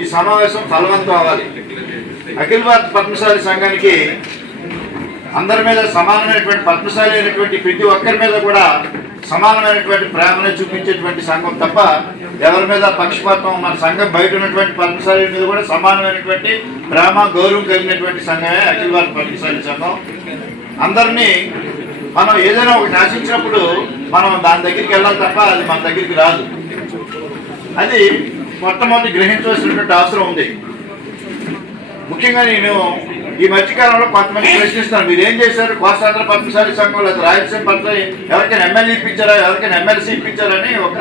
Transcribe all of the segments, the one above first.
ఈ సమావేశం ఫలవంతం అవ్వాలి. అఖిల భారత పద్మశాలి సంఘానికి అందరి మీద సమానమైనటువంటి పద్మశాలి అయినటువంటి ప్రతి ఒక్కరి మీద కూడా సమానమైనటువంటి ప్రేమను చూపించేటువంటి సంఘం తప్ప ఎవరి మీద పక్షపాతం మన సంఘం బయట ఉన్నటువంటి పద్మశాలి మీద కూడా సమానమైనటువంటి ప్రేమ గౌరవం కలిగినటువంటి సంఘమే అఖిల భారత పద్మశాలి సంఘం. అందరినీ మనం ఏదైనా ఒకటి ఆశించినప్పుడు మనం దాని దగ్గరికి వెళ్ళాలి తప్ప అది మన దగ్గరికి రాదు. అది మొట్టమొదటి గ్రహించవలసినటువంటి అవసరం ఉంది. ముఖ్యంగా నేను ఈ మధ్యకాలంలో కొంతమంది ప్రశ్నిస్తాను మీరు ఏం చేశారు? కోస్తాంధ్ర పద్మశాలి సంఘం లేదా రాయలసీమ పట్ల ఎవరికైనా ఎమ్మెల్యే ఇప్పించారా? ఎవరికైనా ఎమ్మెల్సీ ఇప్పించారని ఒక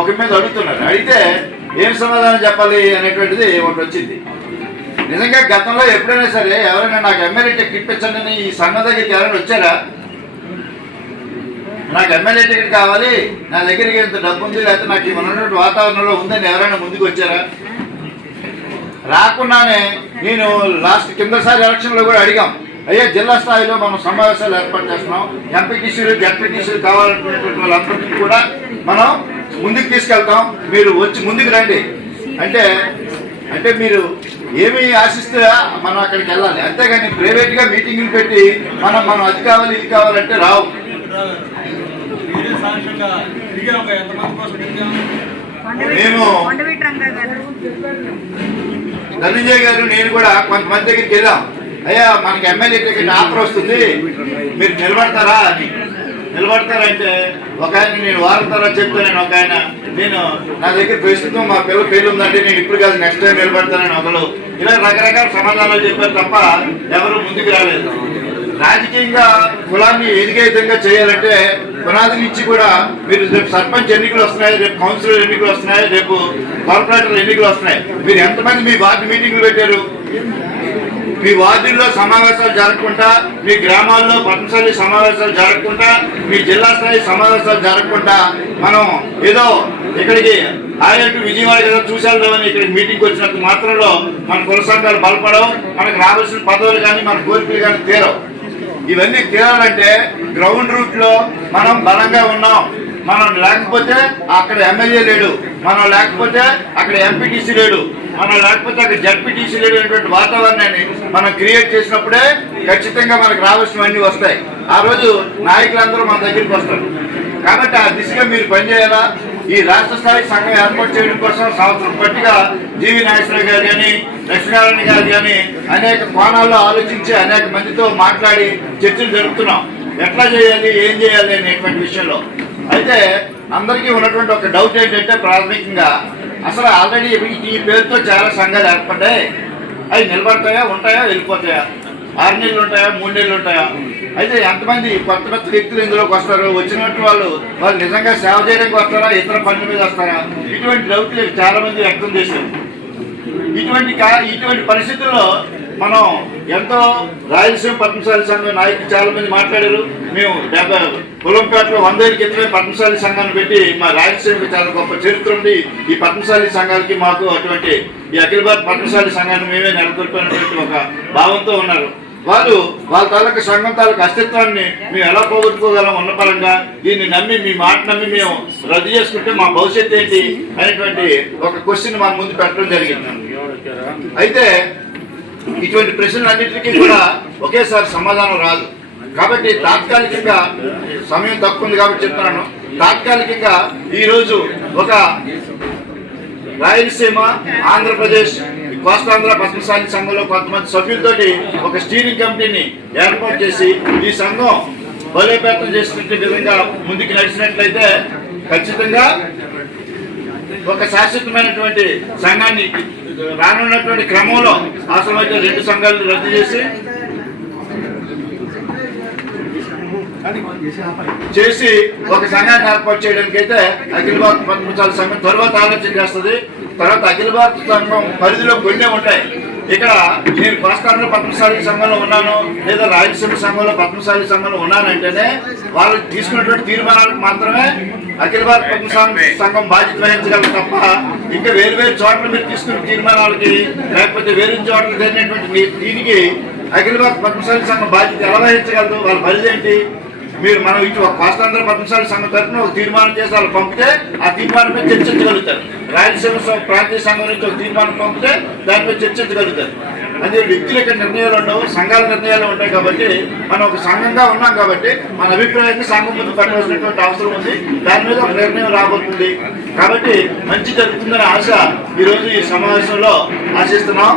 ఒక మీద అడుగుతున్నారు. అయితే ఏం సమాధానం చెప్పాలి అనేటువంటిది ఒకటి వచ్చింది. నిజంగా గతంలో ఎప్పుడైనా సరే ఎవరైనా నాకు ఎమ్మెల్యే టికెట్ ఇప్పించండి ఈ సంఘం దగ్గరికి ఎవరైనా వచ్చారా? నాకు ఎమ్మెల్యే టికెట్ కావాలి నా దగ్గరికి ఎంత డబ్బు ఉంది లేకపోతే నాకు ఉన్నటువంటి వాతావరణంలో ఉందని ఎవరైనా ముందుకు వచ్చారా? రాకుండానే నేను లాస్ట్ కిందసారి ఎలక్షన్లో కూడా అడిగాం. అయ్యా జిల్లా స్థాయిలో మనం సమావేశాలు ఏర్పాటు చేస్తున్నాం. ఎంపీటీసీలు జడ్పీటీసీలు కావాలనుకునేటువంటి వాళ్ళందరికీ కూడా మనం ముందుకు తీసుకెళ్తాం. మీరు వచ్చి ముందుకు రండి. అంటే అంటే మీరు ఏమి ఆశిస్తే మనం అక్కడికి వెళ్ళాలి. అంతేగాని ప్రైవేట్గా మీటింగులు పెట్టి మనం మనం అది కావాలి ఇది కావాలంటే రావు. నేను మేము ధనంజయ్ గారు నేను కూడా కొంతమంది దగ్గరికి వెళ్ళాం. అయ్యా మనకి ఎమ్మెల్యే టికెట్ ఆఫర్ వస్తుంది. మీరు నిలబడతారా అని. నిలబడతారంటే ఒక ఆయన నేను వారం తర్వాత ఒక ఆయన. నేను నా దగ్గర ప్రస్తుతం మా పిల్ల పేరు ఉందంటే నేను ఇప్పుడు కాదు నెక్స్ట్ టైం నిలబడతానని ఒకరు. ఇలా రకరకాల సమాధానాలు చెప్పారు తప్ప ఎవరు ముందుకు రాలేదు. రాజకీయంగా కులాన్ని ఎదిగే విధంగా చేయాలంటే పునాదులు ఇచ్చి కూడా మీరు రేపు సర్పంచ్ ఎన్నికలు వస్తున్నాయి రేపు కౌన్సిలర్ ఎన్నికలు వస్తున్నాయి రేపు కార్పొరేటర్ ఎన్నికలు వస్తున్నాయి. మీరు ఎంతమంది మీ వార్డు మీటింగ్లు పెట్టారు? మీ వార్డుల్లో సమావేశాలు జరగకుండా మీ గ్రామాల్లో పట్టణశాలి సమావేశాలు జరగకుండా మీ జిల్లా స్థాయి సమావేశాలు జరగకుండా మనం ఏదో ఇక్కడికి ఆయనకు విజయవాడ ఏదో చూసేద్దామని ఇక్కడికి మీటింగ్కి వచ్చినంత మాత్రంలో మన కుల సంఘాలు బలపడవు మనకు రావాల్సిన పదవులు కానీ మన కోరికలు కానీ తీరవు. ఇవన్నీ తీరాలంటే గ్రౌండ్ రూట్లో మనం బలంగా ఉన్నాం. మనం లేకపోతే అక్కడ ఎమ్మెల్యే లేడు. మనం లేకపోతే అక్కడ ఎంపీటీసీ లేడు. మనం లేకపోతే అక్కడ జడ్పీటీసీ లేడు అనేటువంటి వాతావరణాన్ని మనం క్రియేట్ చేసినప్పుడే ఖచ్చితంగా మనకు రావాల్సినవన్నీ వస్తాయి. ఆ రోజు నాయకులందరూ మన దగ్గరికి వస్తారు. కాబట్టి ఆ దిశగా మీరు పనిచేయాలా? ఈ రాష్ట్ర స్థాయి సంఘం ఏర్పాటు చేయడం కోసం సంవత్సరం పట్టిగా జీవి నాగేశ్వరరావు గారు కానీ లక్ష్మీనారాయణ గారు కానీ అనేక కోణాల్లో ఆలోచించి అనేక మందితో మాట్లాడి చర్చలు జరుపుతున్నాం. ఎట్లా చేయాలి ఏం చేయాలి అనేటువంటి విషయంలో. అయితే అందరికీ ఉన్నటువంటి ఒక డౌట్ ఏంటంటే ప్రాథమికంగా అసలు ఆల్రెడీ ఈ పేరుతో చాలా సంఘాలు ఏర్పడ్డాయి. అవి నిలబడతాయా ఉంటాయా వెళ్ళిపోతాయా? ఆరు నెలలు ఉంటాయా మూడు నెలలు ఉంటాయా? అయితే ఎంతమంది కొత్త కొత్త వ్యక్తులు ఇందులోకి వస్తారు వచ్చినట్టు వాళ్ళు వాళ్ళు నిజంగా సేవ చేయడానికి వస్తారా ఇతర పనుల మీద వస్తారా? ఇటువంటి డౌట్లు చాలా మంది వ్యక్తం చేశారు. ఇటువంటి ఇటువంటి పరిస్థితుల్లో మనం ఎంతో రాయలసీమ పద్మశాలి సంఘం నాయకులు చాలా మంది మాట్లాడారు. మేము డెబ్బై పొలంపేటలో వంద ఏళ్ళ క్రితమే పద్మశాలి సంఘాన్ని పెట్టి మా రాయలసీమకి చాలా గొప్ప చరిత్ర ఉంది. ఈ పద్మశాలి సంఘాలకి మాకు అటువంటి ఈ అఖిల భారత పద్మశాలి సంఘాన్ని మేమే నెలకొల్పినటువంటి ఒక భావంతో ఉన్నారు. వాళ్ళు వాళ్ళ తాలూకు సంఘం తాలూకు అస్తిత్వాన్ని మేము ఎలా పోగొట్టుకోగలం ఉన్న పరంగా దీన్ని నమ్మి మీ మాట నమ్మి మేము రద్దు చేసుకుంటే మా భవిష్యత్తు ఏంటి అనేటువంటి ఒక క్వశ్చన్ మా ముందు పెట్టడం జరిగింది. అయితే ఇటువంటి ప్రశ్నలన్నింటికీ కూడా ఒకేసారి సమాధానం రాదు. కాబట్టి తాత్కాలికంగా సమయం తక్కువ ఉంది కాబట్టి చెప్తున్నాను. తాత్కాలికంగా ఈరోజు ఒక రాయలసీమ ఆంధ్రప్రదేశ్ కోస్తాంధ్ర పద్మశాలి సంఘంలో కొంతమంది సభ్యులతోటి ఒక స్టీరింగ్ కమిటీని ఏర్పాటు చేసి ఈ సంఘం బలోపేతం చేసినట్టు విధంగా ముందుకు నడిచినట్లయితే ఖచ్చితంగా ఒక శాశ్వతమైనటువంటి సంఘాన్ని రానున్నటువంటి క్రమంలో అవసరమైతే రెండు సంఘాలను రద్దు చేసి చేసి ఒక సంఘాన్ని ఏర్పాటు చేయడానికి అయితే అఖిల భారత పద్మశాల సంఘం తర్వాత ఆలోచన చేస్తుంది. తర్వాత అఖిల భారత సంఘం పరిధిలో కొన్ని ఉంటాయి. ఇక్కడ నేను కోస్తాంధ్ర పద్మశాలి సంఘంలో ఉన్నాను లేదా రాయలసీమ సంఘంలో పద్మశాలి సంఘంలో ఉన్నానంటేనే వాళ్ళు తీసుకున్నటువంటి తీర్మానాలకు మాత్రమే అఖిల భారత పద్మశాలి సంఘం బాధ్యత వహించగలరు తప్ప ఇంకా వేరు వేరు చోట్ల మీరు తీసుకున్న తీర్మానాలకి లేకపోతే వేరే చోట్ల జరిగినటువంటి దీనికి అఖిల భారత పద్మశాలి సంఘం బాధ్యత ఎలా వహించగలదు? వాళ్ళ పరిధి ఏంటి? మీరు మనం ఇటు ఒక కోస్తాంధ్ర పద్మశాలి సంఘం తరఫున ఒక తీర్మానం చేసి వాళ్ళు పంపితే ఆ తీర్మానంపై చర్చించగలుగుతారు. రాయలసీమ ప్రాంతీయ సంఘం నుంచి ఒక తీర్మానం పంపితే దానిపై చర్చించగలుగుతారు. అదే వ్యక్తులక నిర్ణయాలు ఉండవు సంఘాల నిర్ణయాలు ఉంటాయి కాబట్టి మనం ఒక సంఘంగా ఉన్నాం కాబట్టి మన అభిప్రాయాన్ని సంఘం ముందు పెట్టవలసినటువంటి అవసరం ఉంది. దాని మీద ఒక నిర్ణయం రాబోతుంది. కాబట్టి మంచి జరుగుతుందనే ఆశ ఈరోజు ఈ సమావేశంలో ఆశిస్తున్నాం.